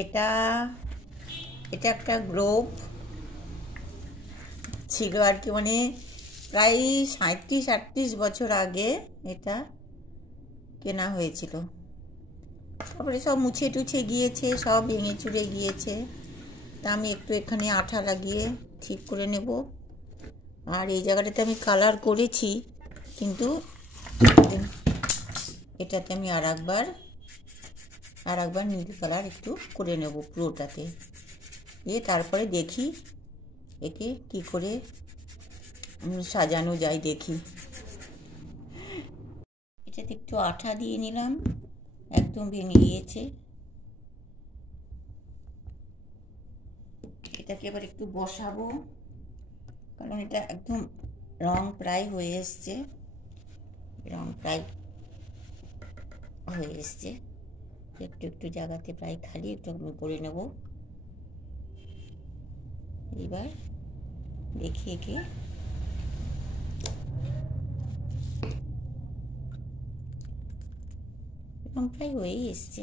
এটা এটা একটা গ্লোব ছিল আর কি, মানে প্রায় 37-38 বছর আগে এটা কেনা হয়েছিল। তারপরে সব মুছে টুছে গিয়েছে, সব ভেঙে চুরে গিয়েছে। তা আমি একটু এখানে আঠা লাগিয়ে ঠিক করে নেব। আর এই জায়গাটাতে আমি কালার করেছি, কিন্তু এটাতে আমি আর একবার নীল কালার একটু করে নেব পুরোটাতে। দিয়ে তারপরে দেখি একে কি করে সাজানো যায় দেখি। এটাতে একটু আঠা দিয়ে নিলাম, একদম ভেঙে গিয়েছে। এটাকে এবার একটু বসাবো, কারণ এটা একদম রং প্রায় হয়ে এসছে, একটু একটু জায়গাতে প্রায় খালি, একটু আমি করে নেব। এবার দেখি একে রং প্রায় হয়েই এসছে।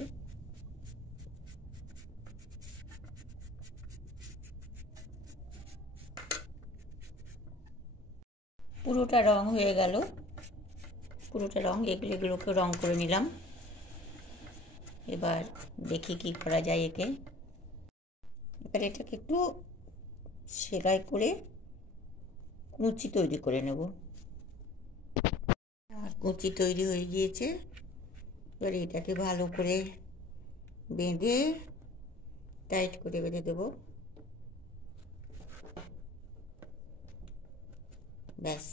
পুরোটা রং হয়ে গেল, পুরোটা রং, এগুলোকে রং করে নিলাম। এবার দেখি কি করা যায় একে। এবার এটাকে একটু সেলাই করে কুচি তৈরি করে নেব। আমার কুচি তৈরি হয়ে গিয়েছে। এবার এটাকে ভালো করে বেঁধে টাইট করে বেঁধে দেবো। ব্যাস,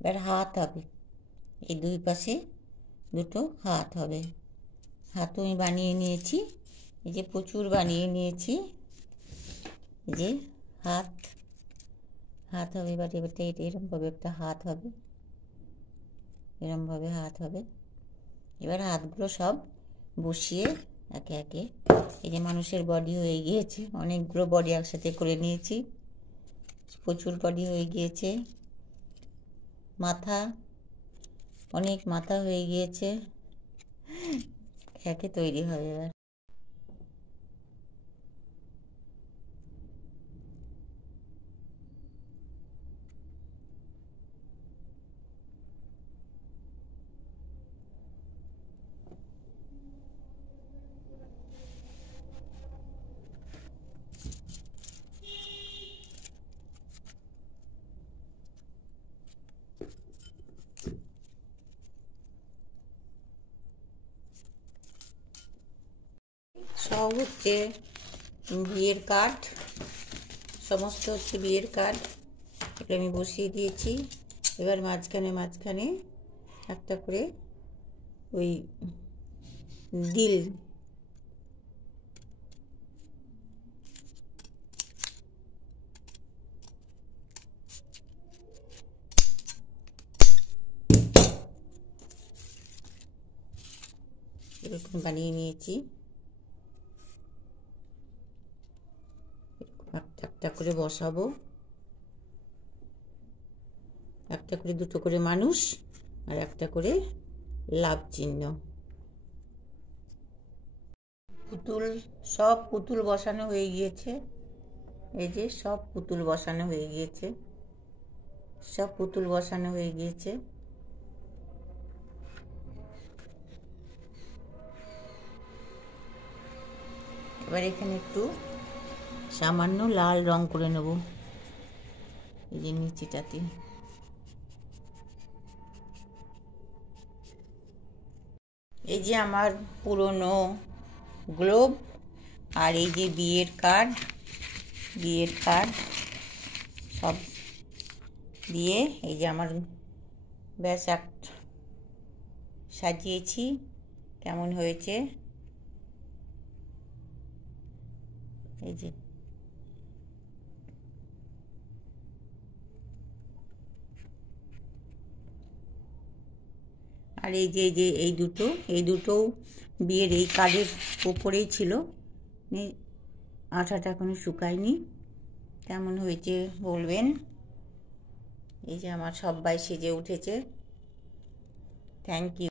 এবার হাত হবে, এই দুই পাশে দুটো হাত হবে। হাতও আমি বানিয়ে নিয়েছি, এই যে প্রচুর বানিয়ে নিয়েছি। এই যে হাত হবে। এবার এরমভাবে একটা হাত হবে, এরমভাবে হাত হবে। এবার হাতগুলো সব বসিয়ে একে একে, এই যে মানুষের বডি হয়ে গিয়েছে, অনেকগুলো বডি একসাথে করে নিয়েছি, প্রচুর বডি হয়ে গিয়েছে। মাথা, অনেক মাথা হয়ে গিয়েছে, একে তৈরি হবে। এবার সব হচ্ছে বিয়ের কার্ড, সমস্ত হচ্ছে বিয়ের কার্ড। কাঠগুলো আমি বসিয়ে দিয়েছি। এবার মাঝখানে মাঝখানে একটা করে ওই দিল এরকম বানিয়ে নিয়েছি। একটা একটা করে বসাবো, একটা করে দুটো করে মানুষ আর একটা করে লাভ চিহ্ন। পুতুল, সব পুতুল বসানো হয়ে গিয়েছে। এই যে সব পুতুল বসানো হয়ে গিয়েছে, সব পুতুল বসানো হয়ে গিয়েছে। এবার এখানে একটু সামান্য লাল রং করে নেব এই যে নিচেটাতে। এই যে আমার পুরনো গ্লোব আর এই যে বিয়ের কার্ড সব দিয়ে এই যে আমার ব্যাস সাজিয়েছি। কেমন হয়েছে এই যে। আর এই যে এই দুটো বিয়ের এই কার্ডের ওপরেই ছিল, আঠাটা এখনো শুকায়নি। কেমন হয়েছে বলবেন। এই যে আমার সবাই সেজে উঠেছে। Thank you.